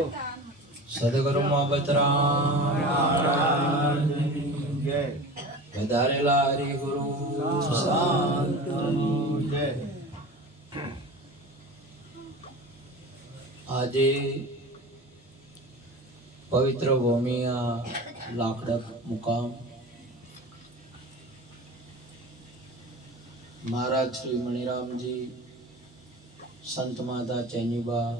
સદગુરુ મોહબ્બતરામ વધારેલા હરિગુરુ આજે પવિત્ર ભૂમિ આ લાકડા મુકામ મહારાજ શ્રી મણિરામજી, સંત માતા ચેનીબા,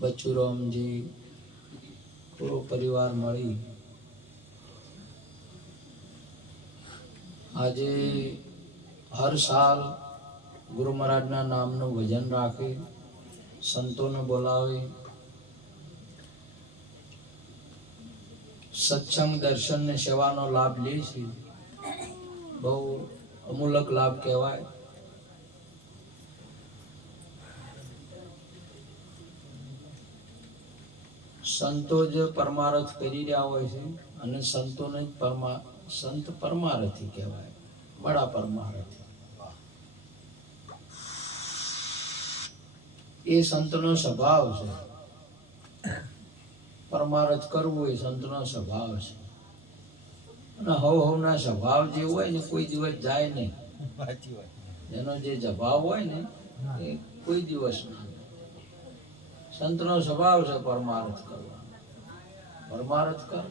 બચુરામજી, પૂરો પરિવાર મળી આજે હર સાલ ગુરુ મહારાજના નામનું ભજન રાખે, સંતોને બોલાવે, સત્સંગ દર્શન ને સેવાનો લાભ લે છે. બહુ અમૂલક લાભ કહેવાય. સંતો જ પરમારથ કરી રહ્યા હોય છે અને સંતોને જ સંત પરમારથી કહેવાય, બડા પરમારથી. એ સંતનો સ્વભાવ છે. પરમારથ કરવું એ સંતનો સ્વભાવ છે. અને હવના સ્વભાવ જે હોય ને કોઈ દિવસ જાય નહીં. એનો જે સ્વભાવ હોય ને એ કોઈ દિવસ ના. સંતનો સ્વભાવ છે પરમારથ કરવા. પરમારથ કર.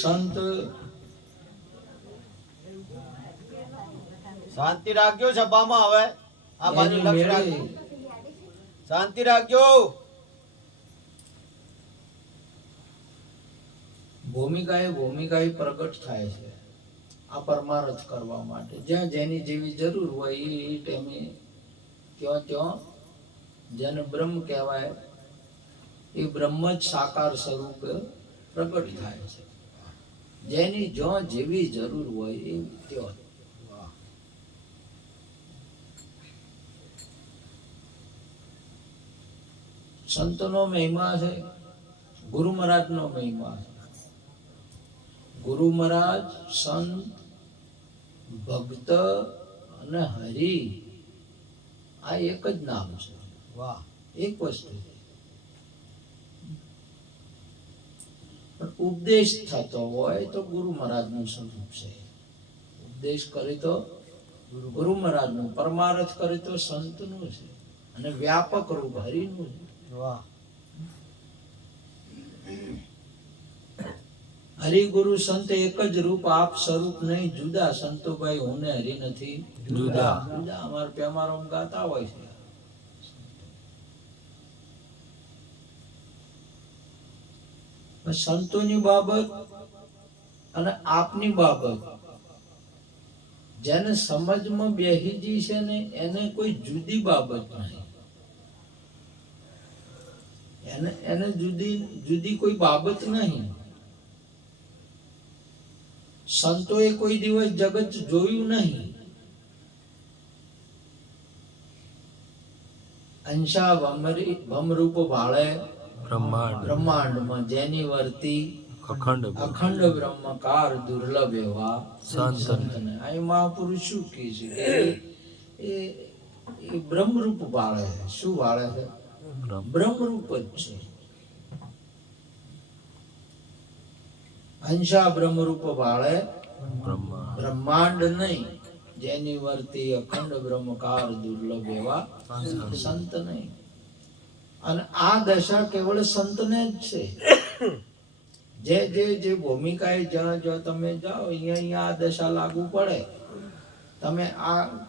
સંત શાંતિ રાખજો સભામાં. હવે આ બાજુ લક્ષ રાખજો, શાંતિ રાખજો. ભૂમિકા પ્રગટ થાય છે આ પરમારથ કરવા માટે. જ્યાં જેની જેવી જરૂર હોય એ ટાઈમે ત્યાં જેને બ્રહ્મ કહેવાય એ બ્રહ્મ જ સાકાર સ્વરૂપ પ્રગટ થાય છે. જેની જ્યાં જેવી જરૂર હોય એ ત્યાં. સંતનો મહિમા છે, ગુરુ મહારાજનો મહિમા છે. ગુરુ મહારાજ, સંત, ભક્ત અને હરિ આ એક જ નામ છે. વાહ, એક વસ્તુ. પણ ઉપદેશ થતો હોય તો ગુરુ મહારાજનું સ્વરૂપ છે. ઉપદેશ કરે તો ગુરુ મહારાજનું, પરમારથ કરે તો સંતનું છે અને વ્યાપક રૂપ હરિનું છે. વાહ. હરિગુરુ સંત એક જ રૂપ, આપ સ્વરૂપ નહીં જુદા. સંતો ભાઈ હું ને હરિ નથી જુદા. અમારે પ્રેમારો ગાતા હોય છે. સંતોની બાબત અને આપની બાબત જેને સમજમાં બેહી ગઈ છે ને એને કોઈ જુદી બાબત નહીં. એને જુદી કોઈ બાબત નહીં. સંતોએ કોઈ દિવસ જગત જોયું નહીં. અંશા ભમરૂપ ભાળે બ્રહ્માંડમાં જેની વર્તી અખંડ બ્રહ્મકાર દુર્લભ એવા સંતને. આ મહાપુરુષ શું કહે છે? એ બ્રહ્મરૂપ ભાળે છે. શું ભાળે છે? બ્રહ્મરૂપ જ છે. અંશા બ્રહ્મરૂપ ભાળે બ્રહ્માંડ નહીં, જેની વર્તી અખંડ બ્રહ્મકાર દુર્લભ એવા સંત નહીં. અને આ દશા કેવળ સંતને જ છે. જે ભૂમિકાએ જો તમે જાઓ અહીંયા આ દશા લાગુ પડે.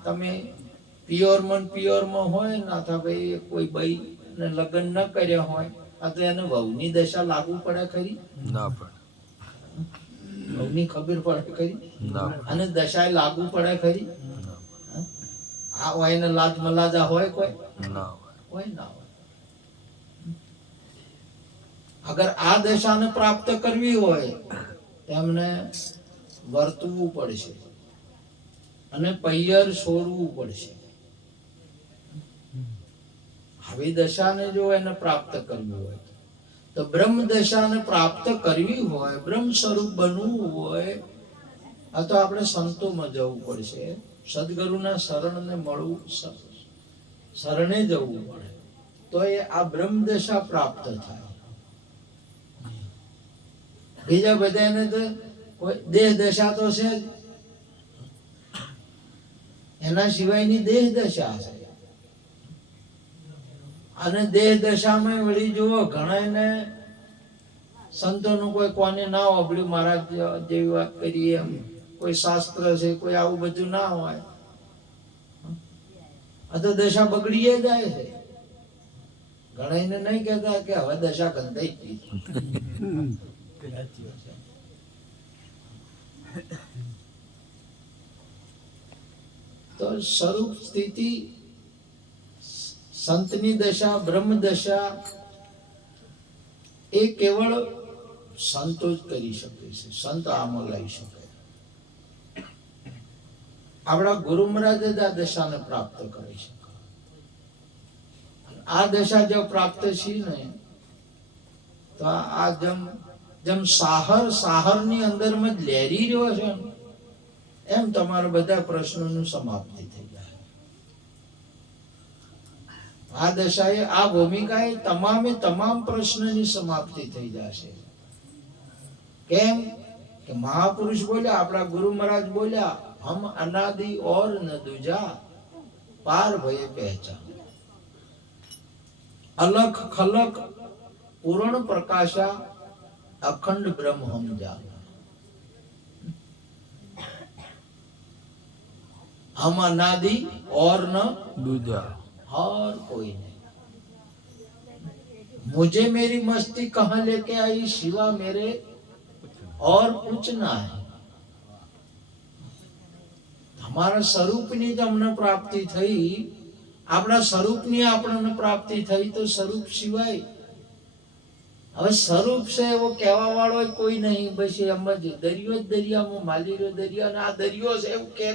તમે પિયોરમાં હોય ના થા ભાઈ કોઈ ભાઈ ને લગ્ન ન કર્યા હોય આ તો એને વહુની દશા લાગુ પડે ખરી? ના પડે. વહુની ખબર પડે ખરી? અને દશા લાગુ પડે ખરી? આ હોય ને લાજ મલાજા હોય કોઈ? ના હોય. અગર આ દશાને પ્રાપ્ત કરવી હોય તેમને વર્તવું પડશે અને પૈયર છોડવું પડશે. આવી દશાને જો એને પ્રાપ્ત કરવી હોય તો બ્રહ્મ દશાને પ્રાપ્ત કરવી હોય, બ્રહ્મ સ્વરૂપ બનવું હોય આ તો આપણે સંતોમાં જવું પડશે, સદગુરુના શરણને મળવું, શરણે જવું પડે તો એ આ બ્રહ્મદશા પ્રાપ્ત થાય. બીજા બધાને તો કોઈ દેહ દશા તો છે જ, એના સિવાયની દેહ દશા છે. અને દેહ દશામાં વળી જુઓ ઘણાને સંતોનું કોઈ કોને ના હોબળ્યું, મહારાજ જેવી વાત કરીએ એમ કોઈ શાસ્ત્ર છે, કોઈ આવું બધું ના હોય. આ તો દશા બગડીએ જાય છે. ઘણાને નહીં કહેતા કે હવે દશા ગંધાઈ ગઈ. તો સ્વરૂપ સ્થિતિ, સંતની દશા, બ્રહ્મ દશા એ કેવળ સંતો જ કરી શકે છે. સંત આમાં લઈ શકે. આપણા ગુરુ મહારાજ જ આ દશાને પ્રાપ્ત કરી શકે. આ દશા જો પ્રાપ્ત છે ને તો આ જેમ સાહરની અંદરમાં જ લહેરી રહ્યો છે એમ તમારા બધા પ્રશ્નોનું સમાપ્તિ થઈ જાય. આ દશાએ, આ ભૂમિકાએ તમામ પ્રશ્નની સમાપ્તિ થઈ જશે. કેમ કે મહાપુરુષ બોલ્યા, આપણા ગુરુ મહારાજ બોલ્યા, હમ અનાદિ ઓર ન દુજા, પાર ભય પહેચાન. અલખ ખલક પૂર્ણ પ્રકાશા, અખંડ બ્રહ્મ હમ જાના. हम अनादि और न दूजा, और कोई नहीं. मुझे मेरी मस्ती कहाँ लेके आई, शिवा मेरे और कुछ ना है. हमारा સ્વરૂપની તમને પ્રાપ્તિ થઈ, આપણા સ્વરૂપની આપણને પ્રાપ્તિ થઈ તો સ્વરૂપ સિવાય હવે સ્વરૂપ છે એવો કહેવા વાળો કોઈ નહીં. બસ એમ જ દરિયો જ દરિયામાં માલી રહ્યો દરિયા, અને આ દરિયો છે એવું કે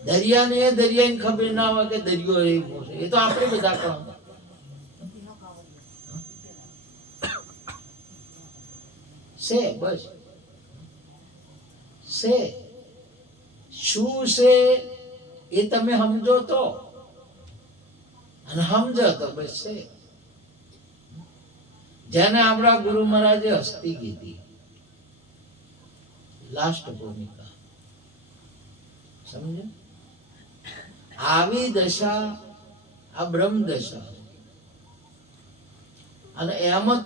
દરિયાને એ દરિયાની ખબર ના હોય કે દરિયો એવો છે. એ તો આપણે બધા કહો છે. બસ છે શું છે એ તમે સમજો તો, અને સમજો તો બસ છે. જેને આપણા ગુરુ મહારાજે હસ્તી કીધી, લાસ્ટ ભૂમિકા, સમજો. આવી દશા આ બ્રહ્મ દશા, અને એમાં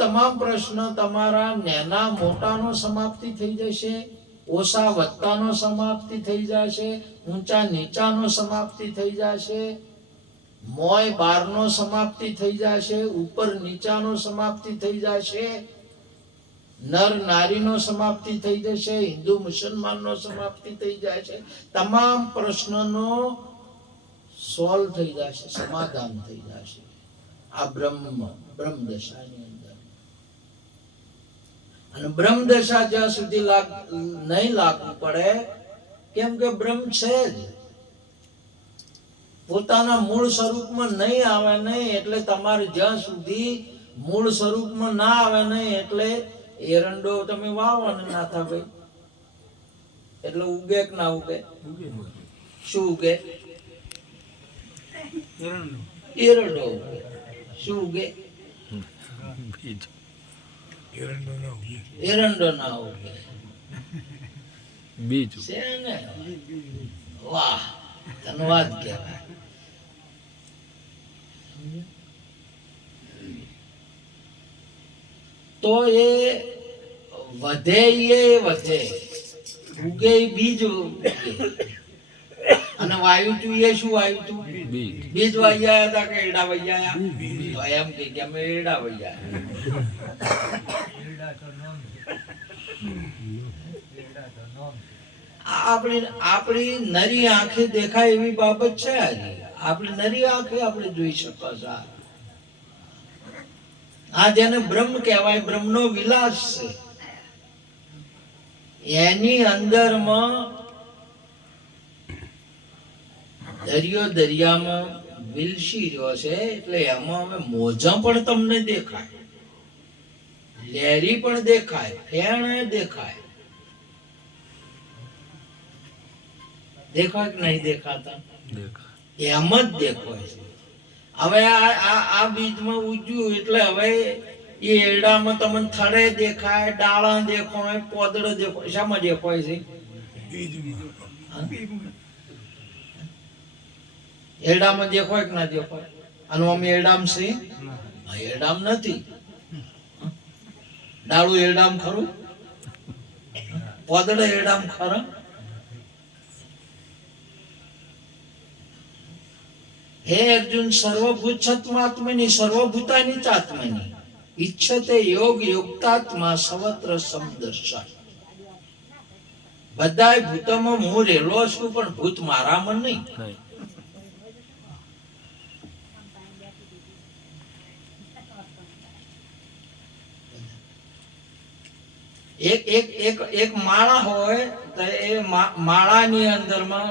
તમામ પ્રશ્ન તમારા નેના મોટાનો સમાપ્તિ થઈ જશે, ઓછા વત્તાનો સમાપ્તિ થઈ જશે, ઊંચા નીચાનો સમાપ્તિ થઈ જશે, મોય બારનો સમાપ્તિ થઈ જશે, ઉપર નીચાનો સમાપ્તિ થઈ જશે, નર નારીનો સમાપ્તિ થઈ જશે, હિન્દુ મુસલમાનનો સમાપ્તિ થઈ જશે. તમામ પ્રશ્નનો સોલ્વ થઈ જશે, સમાધાન થઈ જશે આ બ્રહ્મ દશાની અંદર. અને બ્રહ્મ દશા જ્યાં સુધી નહીં લાગુ પડે, કેમ કે બ્રહ્મ છે જ, પોતાના મૂળ સ્વરૂપમાં નહીં આવે નહીં, એટલે તમારે જ્યાં સુધી મૂળ સ્વરૂપમાં ના આવે નહીં, એટલે એરંડો તમે વાવો ને નાથા ભાઈ, એટલે ઉગે કે ના ઉગે? શું ઉગે? એરંડો ઉગે. શું ઉગે? એરંડો ના ઉગે, બીજ છે ને. વાહ, ધન્યવાદ કહેવાય. તો એ વધે, ઉગે બીજ ઉગે. અને વાયુ તું એ શું વાયુ તું? બીજ વાઈ આયા હતા કે એડા વાઈ આયા? તો એમ કે અમે એડા વાઈ આયા. આપણી નરી આંખે દેખાય એવી બાબત છે. આપણી નરી આંખે આપણે જોઈ શકો છો. આ જેને બ્રહ્મ કહેવાય, બ્રહ્મનો વિલાસ છે, એની અંદરમાં દરિયામાં વિલસી રહ્યો છે. એટલે એમાં હવે મોજા પણ તમને દેખાય, લહેરી પણ દેખાય, ફેણ દેખાય. દેખાય કે નહીં દેખાતા? એમ જ દેખાય છે. હવે આ બીજમાં ઉજ્યું એટલે હવે એ એડામાં તમને થડે દેખાય, ડાળા દેખાય, પોદળો દેખાય. શામાં દેખાય છે? એડામાં દેખાય કે ના દેખાય? આનું અમે એડામ છે? એડામ નથી. ડાળું એડામ ખરું? પોદળો એડામ ખરા? હે અર્જુન, સર્વભૂત છત્માત્મની સર્વભૂતાની ચાત્મની ઈચ્છતે યોગ યોગતાત્મા સર્વત્ર સમદર્શા. બધાય ભૂતોમાં હું રહેલો છું, પણ ભૂત મારામાં નહીં. એક માળા હોય તો એ માળાની અંદરમાં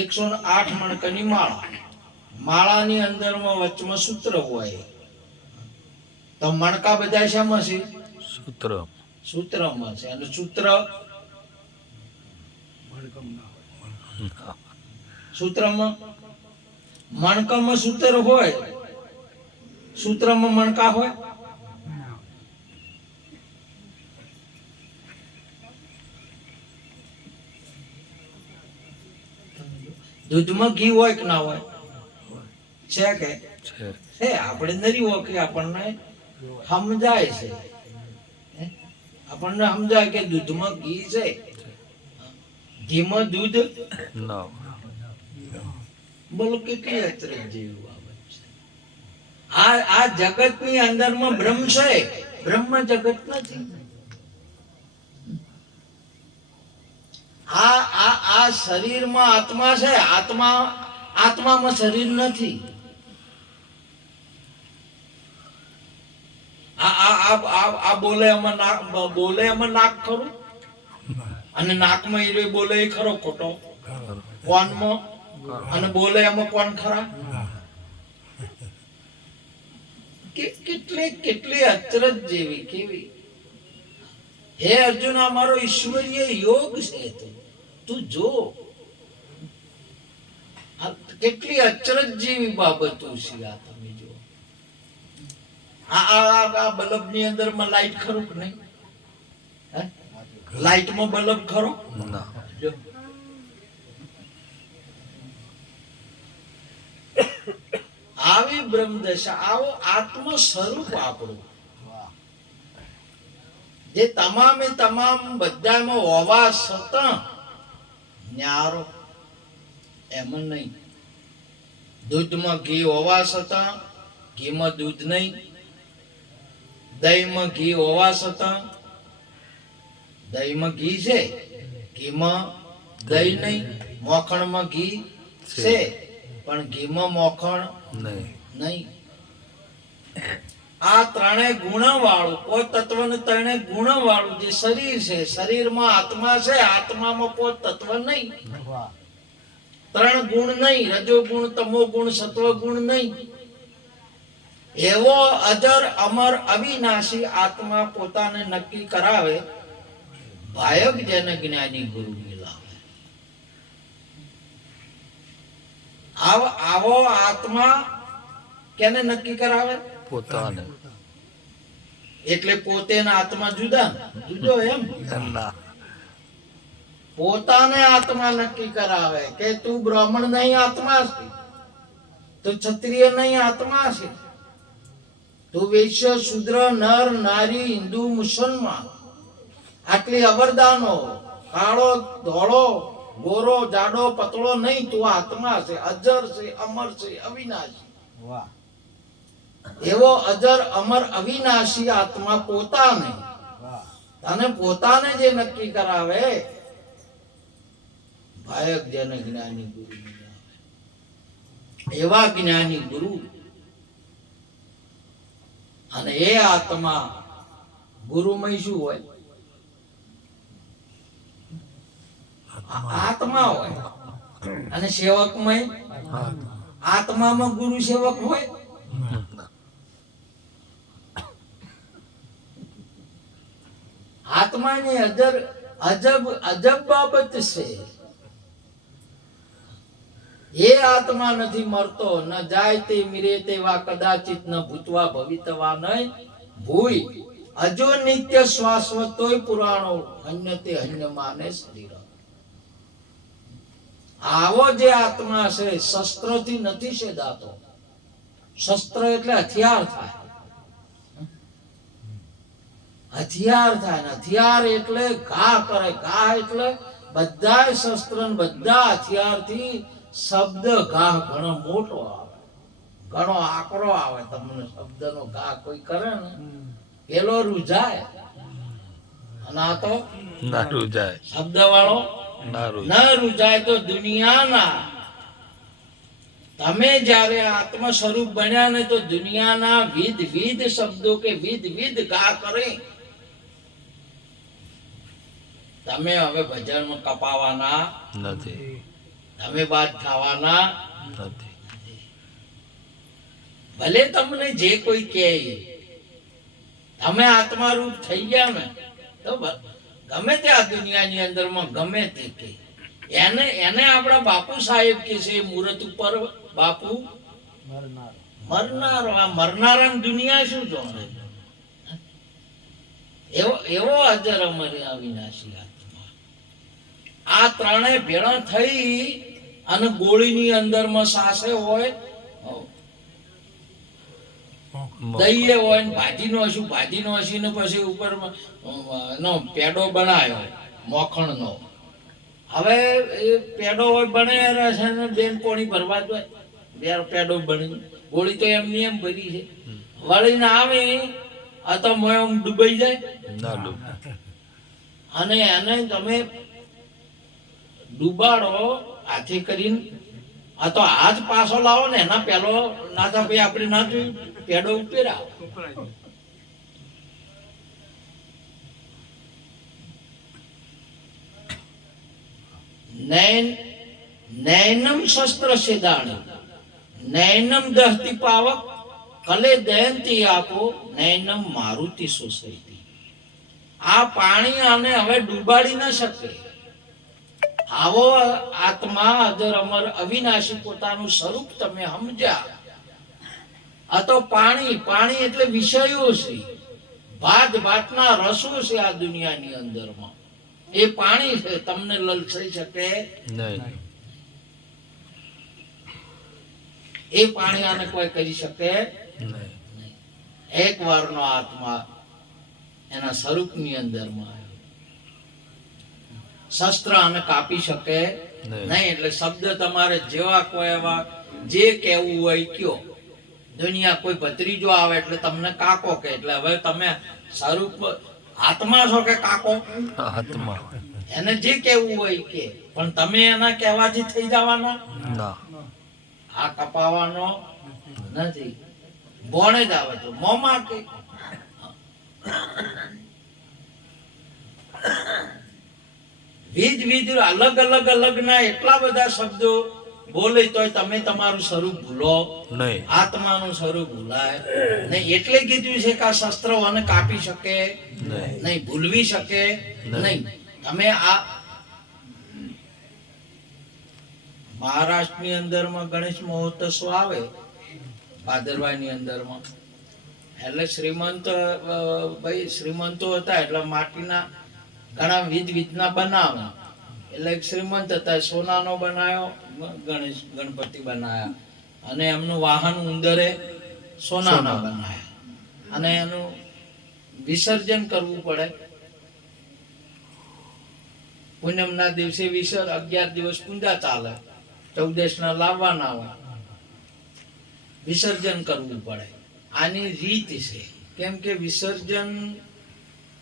108 મણકાની માળાની અંદરમાં વચમાં સૂત્ર હોય. તો મણકા બધા શામાં છે? સૂત્રમાં છે. અને સૂત્રમાં મણકામાં સૂત્ર હોય, સૂત્રમાં મણકા હોય. દૂધમાં ઘી હોય કે ના હોય? છે કે છે? આપણે નરી ઓળખે, આપણને સમજાય છે. આપણને સમજાય કે દૂધમાં ઘી છે, ઘીમાં દૂધ. બોલો કેટલી અચરજ જેવી બાબત છે. આ જગતની અંદરમાં બ્રહ્મ છે, બ્રહ્મ જગત નથી. આ શરીરમાં આત્મા છે, આત્મામાં શરીર નથી. આ બોલે એમાં નાક ખરું, અને નાકમાં એ બોલે એ ખરો ખોટો? કોનમાં અને બોલે એમાં કોણ ખરા? કેટલી અચરજ જેવી કેવી. હે અર્જુન, આ મારો ઈશ્વરીય યોગ છે. તું જો કેટલી અચરજ જેવી બાબતો છે. આ તમે જો, આ બલ્બ ની અંદર માં લાઈટ ખરું કે નહીં? લાઈટ માં બલ્બ ખરો? જો આવી બ્રહ્મ દશા, આવો આત્મ સ્વરૂપ આપણું, જે તમામે તમામ બધામાં હોવા છતાં ન્યારો એમ નહીં. દૂધમાં ઘી હોવા છતાં ઘીમાં દૂધ નહીં. દહીંમાં ઘી હોવા છતાં દહીંમાં ઘી છે, ઘીમાં દહીં નહીં. મોખણમાં ઘી છે, પણ ઘીમાં મોખણ નહીં. આ ત્રણે ગુણ વાળું, કોઈ તત્વ ને ત્રણે ગુણ વાળું જે શરીર છે, શરીરમાં આત્મા છે, આત્મામાં કોઈ તત્વ નહીં. 3 ગુણ નહીં, રજો ગુણ, તમો ગુણ, સત્વ ગુણ નહીં. એવો અજર અમર અવિનાશી આત્મા પોતાને નક્કી કરાવે, ભાયક જેને જ્ઞાની ગુરુ મિલાવે. આવો આત્મા કેને નક્કી કરાવે? પોતાને. એટલે પોતે ના આત્મા જુદા જુદો એમ? પોતાને આત્મા નક્કી કરાવે કે તું બ્રાહ્મણ નહીં આત્મા છે, તું ક્ષત્રિય નહીં આત્મા છે, તું વૈશ્ય શૂદ્ર નર નારી હિન્દુ મુસલમાન આટલી અવરદાનો, કાળો ધોળો ગોરો જાડો પતળો નહીં, તું આત્મા છે, અજર છે, અમર છે, અવિનાશી. એવો અજર અમર અવિનાશી આત્મા પોતાને, તને પોતાને જે નક્કી કરાવે, ભાયક જેને જ્ઞાની ગુરુ મિલાવે. એવા જ્ઞાની ગુરુ અને એ આત્મા ગુરુમય શું હોય? આત્મા હોય. અને સેવકમય આત્મામાં ગુરુ સેવક હોય. આત્માની અજબ બાબત છે. એ આત્મા નથી મરતો, ન જાય તે મીરે તેવા કદાચિત ન ભૂતવા ભવિતવા નહીં ભૂય અજો નિત્ય શાશ્વતોય પુરાણો અન્ય તે અન્ય માને શરીર. આવો જે આત્મા છે શસ્ત્રથી નથી છેદાતો. શસ્ત્ર એટલે હથિયાર થાય, હથિયાર થાય ને હથિયાર એટલે ઘા કરે. ઘા એટલે બધા શસ્ત્ર ને બધા હથિયાર થી શબ્દ ઘા ઘણો મોટો આવે, ઘણો આકરો આવે. તમને શબ્દ નો ઘા કોઈ કરે ને પેલો રૂજાય, અને આ તો ના રૂજાય, શબ્દ વાળો ના રૂજાય. તો દુનિયાના તમે જ્યારે આત્મ સ્વરૂપ બન્યા ને તો દુનિયાના વિધ શબ્દો કે વિધ ઘા કરે. તમે હવે ભજનમાં કપાવાના નથી, તમે બાદ ખાવાના નથી. ભલે તમને જે કોઈ કહે, તમે આત્મા રૂપ થઈ ગયા ને તો ગમે તે આ દુનિયાની અંદરમાં ગમે તે કે એને આપણા બાપુ સાહેબ કે છે મુહૂર્ત ઉપર બાપુ મરનાર. આ મરનારા દુનિયા શું જોડે? એવો અજર અમર અવિનાશી આત્મા. આ ત્રણેય ભેળા થઈ અને ગોળીની અંદરમાં સાસે હોય, દઈએ હોય ને ભાજીનો હશું, ભાજીનો હસી ને પછી ઉપર નો પેડો બનાવ્યો મોખણ નો. હવે એ પેડો હોય બને છે ને બેન પોણી ભરવા દો, બે પેડો બની ગોળી તો એમની એમ ભરી છે. વળીને આવે આ તો મોમ ડૂબાઈ જાય ના ડૂબ. અને એને તમે ડૂબાડો હાથી કરીને. આ તો હાથ પાછો લાવો ને એના પેલો ના તો ભાઈ આપણે ના જોયું પેડો ઉપેરા. નૈનમ શસ્ત્ર સિદાણી નૈનમ દહતી પાવક કલે દયંતી આપો નૈનમ મારુતિ સોસાયટી. આ પાણી આને હવે ડૂબાડી ન શકે. આવો આત્મા અજર અમર અવિનાશી પોતાનું સ્વરૂપ તમે સમજ્યા. આ તો પાણી એટલે વિષયો છે, ભાતના રસો છે આ દુનિયાની અંદરમાં. એ પાણી છે, તમને લલચાઈ શકે નહીં. એ પાણી આને કોઈ કરી શકે નહીં. એક વારનો આત્મા એના સ્વરૂપની અંદરમાં આવ્યો. શસ્ત્ર આને કાપી શકે નહીં. એટલે શબ્દ તમારે જેવા કોઈ એવા જે કહેવું હોય કયો. દુનિયા કોઈ ભત્રીજો આવે એટલે તમને કાકો કે, એટલે હવે તમે સ્વરૂપ આત્મા છો કે કાકો? આત્મા. એને જે કહેવું હોય કે, પણ તમે એના કહેવાથી થઈ જવાના ના. આ કપાવાનો નથી. ભોણે જ આવે તો મોમાં કે વિધ અલગ ના એટલા બધા શબ્દો બોલે તોય તમે તમારું સ્વરૂપ ભૂલો નહીં. આત્માનું સ્વરૂપ ભૂલાય નહીં. એટલે કીધું છે કે આ શસ્ત્ર અને કાપી શકે નહીં, ભૂલવી શકે નહીં. તમે આ મહારાષ્ટ્રની અંદરમાં ગણેશ મહોત્સવ આવે ભાદરવાની અંદરમાં, એટલે શ્રીમંતો હતા એટલે માટીના ઘણા વિધના બનાવે. એટલે એક શ્રીમંત હતા, સોનાનો બનાવ્યો ગણપતિ બનાયા, અને એમનું વાહન ઉંદરે સોનાના બનાયા, અને એનું વિસર્જન કરવું પડે. પૂનમના દિવસે 11 દિવસ પૂજા ચાલે, 14 ના લાવવાના હોય, વિસર્જન કરવું પડે. આની રીત છે. કેમ કે વિસર્જન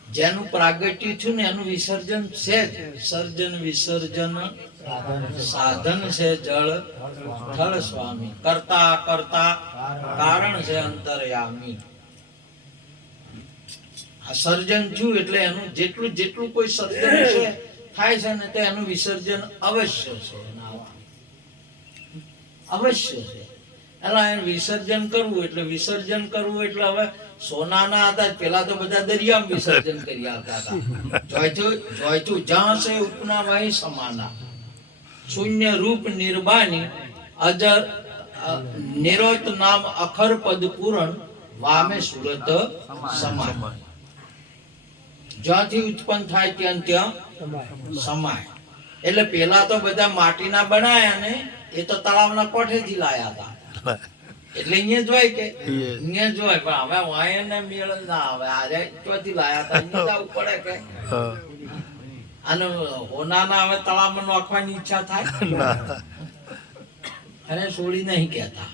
જેનું પ્રાગટ્ય થયું ને એનું વિસર્જન છે જ. સર્જન વિસર્જન સાધન છે જળ થળ સ્વામી, કરતા કારણ છે અંતર્યામી. આ સર્જન થયું એટલે એનું જેટલું કોઈ સર્જન છે થાય છે ને તે એનું વિસર્જન અવશ્ય છે, અવશ્ય છે. એટલે વિસર્જન કરવું એટલે હવે સોનાના હતા પેલા તો બધા દરિયામાં વિસર્જન કરી આવતા હતા. જોઈતું જ્યાં છે ઉપના વાય સમાના, શૂન્ય રૂપ નિર્બાની, અજર નિરોત નામ અખર પદ પૂરણ, વામે સુરત સમાય. જ્યાંથી ઉત્પન્ન થાય ત્યાં સમાય. એટલે પેલા તો બધા માટીના બનાયા ને એ તો તળાવના કોઠેથી લાયા હતા. એટલે અહીંયા જોય કે અહીંયા જોય, પણ હવે વાયને મેળ ના આવે. આજે ક્યાંથી લાયા હતા, અહીંયા જવું પડે કે. અને હોનાના હવે તળાવમાં નાખવાની ઈચ્છા થાય અને છોડી નહીં કહેતા.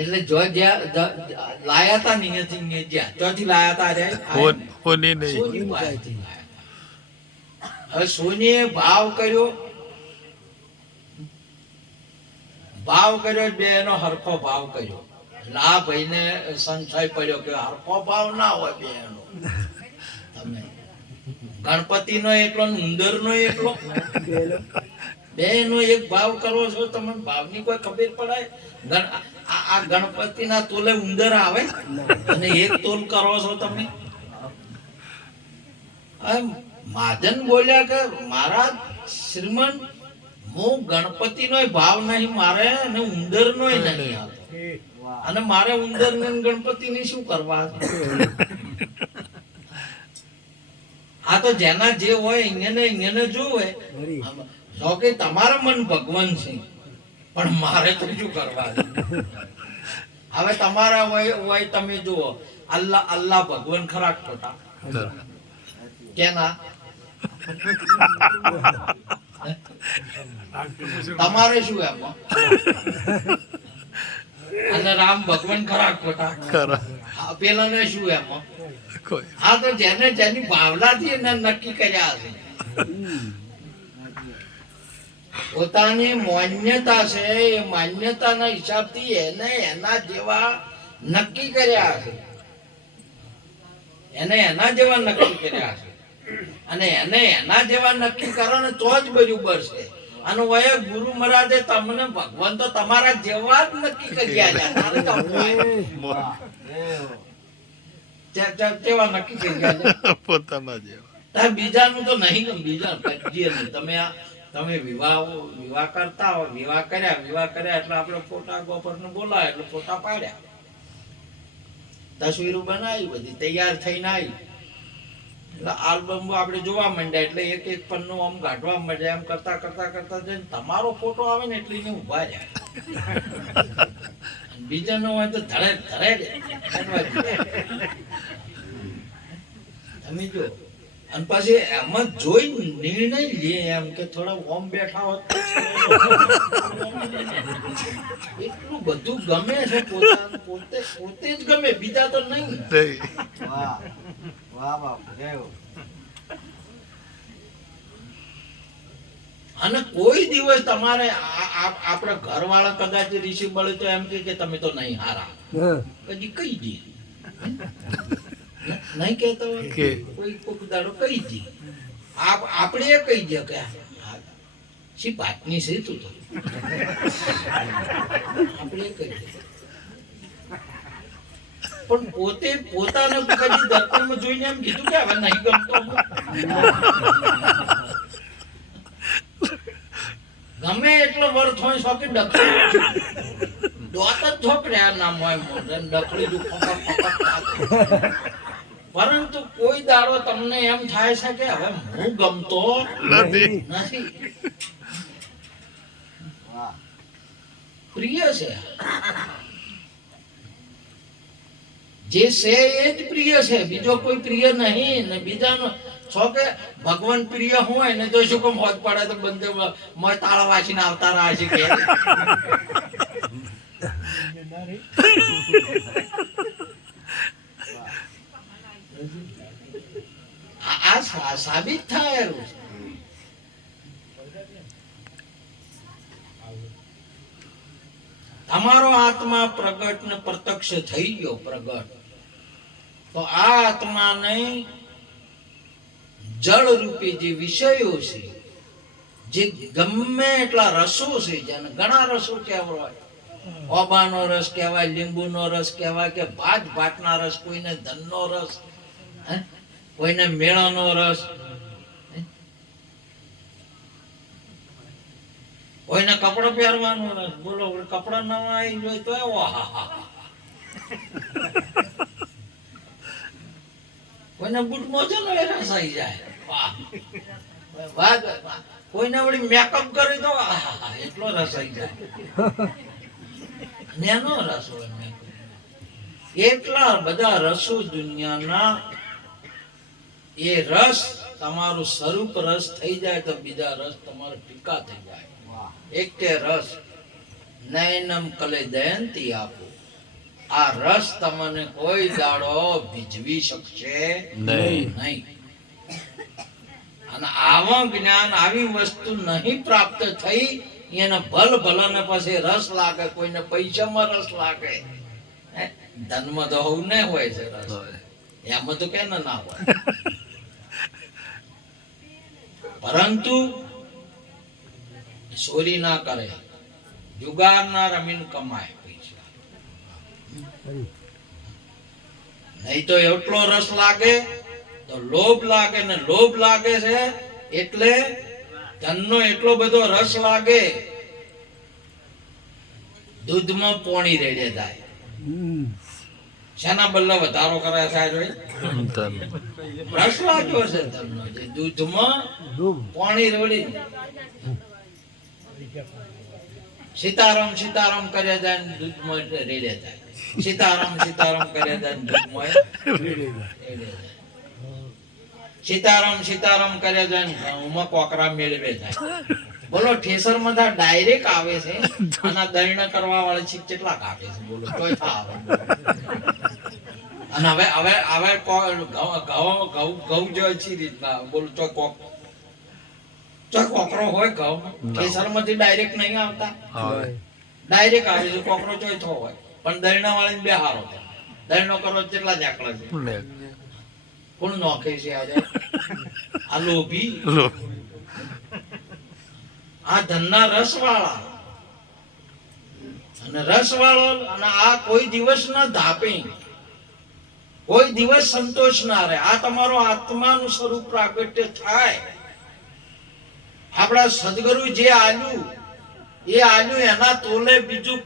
એટલે જો જ્યાં લાયા હતા ને અહીંયાથી જ્યાં ત્યાંથી લાયા હતા આજે હોની નહીં. સોની પાસેથી લાયા હતા. હવે સોનીએ ભાવ કર્યો બે એનો હરખો ભાવ કર્યો. ના ભાઈને સંશય પડ્યો કે હરખો ભાવ ના હોય બે એનો. તમે ગણપતિ નો એટલો ઉંદર નો એટલો બે નો એક ભાવ કરો છો તમે, ભાવની કોઈ ખબર પડાય? આ ગણપતિ ના તોલે ઉંદર આવે અને એક તોલ કરો છો તમે. મહાજન બોલ્યા કે મારા શ્રીમંત, હું ગણપતિ નો ભાવ નહીં મારે અને ઉંદર નો નહીં આવતો, અને મારે ઉંદર ને ગણપતિ ની શું કરવા? આ તો જેના જે હોય એને જોવે. જો કે તમારા મન ભગવાન છે, પણ મારે તો શું કરવા? હવે તમારા હોય તમે જુઓ, અલ્લાહ ભગવાન ખરા ખોટા? કેના? તમારે શું એમાં? અને રામ ભગવાન ખરા ખોટા? પેલા ને શું એમાં? આ તો જેને જેની ભાવનાથી એને નક્કી કર્યા છે. પોતાની માન્યતા છે, એ માન્યતાના હિસાબથી એને એના જેવા નક્કી કર્યા છે. એને એના જેવા નક્કી કર્યા છે, અને એને એના જેવા નક્કી કરો ને તો જ બરોબર છે. અને વય ગુરુ મહારાજે તમને ભગવાન તો તમારા જેવા જ નક્કી કર્યા છે. કેવા નક્કી કર્યા? પોતાના જેવા. બીજાનું તો નહીં. બીજા તમે વિવાહ કરતા હો, વિવાહ કર્યા એટલે આપણે ફોટા ગોપર ને બોલાય એટલે ફોટા પાડ્યા, તસવીરો બનાવી, બધી તૈયાર થઈને આવી એટલે આલ્બમ આપણે જોવા માંડ્યા. એટલે એક એક પન્નું આમ કાઢવા માંડ્યા. એમ કરતા કરતા જઈને તમારો ફોટો આવે ને એટલે ઉભા રહ્યા. બીજાનો હોય તો ધડે તમે જો. અને પછી એમાં જોઈ નિર્ણય લે એમ કે થોડા ઓમ બેઠા હોત એટલું બધું ગમે છે. પોતે જ ગમે, બીજા તો નહીં. અને કોઈ દિવસ તમારે આપણા ઘર વાળા કદાચ ઋષિ મળે તો એમ કે તમે તો નહીં હારા, કદી કહી દે. નહીં કેતો કોઈ કોક દાડો કહી દે. આપણે એ કહી દે કે શી પાટની છે તું તો, આપણે કહી દે. પણ પોતે પોતાને કદી દર્પણમાં જોઈને એમ કીધું કે હવે નહીં ગમતો. ગમે એટલો વર્થ હોય શોખી ડખડી દોત જ છોકર્યા નામ હોય મોઢન ડખડી દુઃખ. પરંતુ કોઈ દાડો તમને એમ થાય છે કે હવે હું ગમતો નથી. પ્રિય છે જે છે એ જ પ્રિય છે, બીજો કોઈ પ્રિય નહીં. ને બીજાનો છો કે ભગવાન પ્રિય હોય ને તો શું કેમ હોત પડે તો બંધ મોય તાળા વાંચીને આવતા રહ્યા છે કે આ સાબિત થાય. તમારો આત્મા પ્રગટ ને પ્રત્યક્ષ થઈ ગયો. પ્રગટ તો આ આત્માને જળ રૂપી જે વિષયો છે, જે ગમે એટલા રસો છે, જેને ઘણા રસો કહેવાય, ઓબાનો રસ કહેવાય, લીંબુનો રસ કહેવાય, કે ભાતના રસ, કોઈને ધનનો રસ, હે? કોઈને મેળાનો રસ, હે? કોઈને કપડો પહેરવાનો રસ. બોલો, કપડા નવા આવી જોઈએ તો એવો કોઈને બૂટ મોજાનો એ રસ આવી જાય. વાહ વાહ વાહ. કોઈને વળી મેકઅપ કરી તો એટલો રસ આવી જાય. એનો રસ હોય makeup. એટલા બધા રસો દુનિયાના. એ રસ તમારું સ્વરૂપ રસ થઈ જાય તો બીજા રસ તમારે ફીકા થઈ જાય. એક કે રસ નયનમ કલે દયંતી આપો. આ રસ તમને કોઈ દાડો ભીજવી શકશે નહીં. નહીં. અને આવા જ્ઞાન, આવી વસ્તુ નહીં પ્રાપ્ત થઈ એને ભલાને પછી રસ લાગે, કોઈને પૈસામાં રસ લાગે. હે? ધનમાં તો હોવું ન હોય છે રસ, એમાં તો કેને ના હોય. પરંતુ ચોરી ના કરે, જુગાર ના રમીને કમાય પૈસા. નહીં તો એટલો રસ લાગે તો લોભ લાગે, ને લોભ લાગે છે એટલે ધનનો એટલો બધો રસ લાગે, દૂધમાં પોણી રેડે જાય. શેના બદલે વધારો કરે સાહેબ? રસ લાગ્યો છે ધનનો, જે દૂધમાં પોણી રેડી. સીતારામ સીતારામ કર્યા જાય ને દૂધમાં રેડે જાય. સીતારામ સીતારામ કર્યા જાય ને દૂધમાં રેડે જાય. સીતારામ સીતારામ કર્યા જાય ને ઘઉંમાં કોકરા મેળવે જાય. બોલો, ઠેસર માં ડાયરેક્ટ આવે છે અને દૈણ કરવા વાળી છે કેટલા કાઢે છે? બોલો, તોય આવે. અને હવે હવે હવે ઘઉં જોઈ છે રીતના. બોલો, કોકરો હોય ઘઉં ઠેસર માંથી ડાયરેક્ટ નહીં આવતા, ડાયરેક્ટ આવે છે કોકરો ચોથો હોય. પણ દૈણા વાળી બે હારો છે. દૈણો કરો કેટલા જાકડા છે? કોણ નોખે છે આજે? આ લોભી, આ ધનના રસ વાળા. અને રસ વાળો, અને આ કોઈ દિવસ ના ધાપે, કોઈ દિવસ સંતોષ ના રહે. આ તમારો આત્માનું સ્વરૂપ પ્રાગટ્ય થાય. આપણા સદગુરુ જે આલ્યું એ આલ્યું, એના તોલે બીજું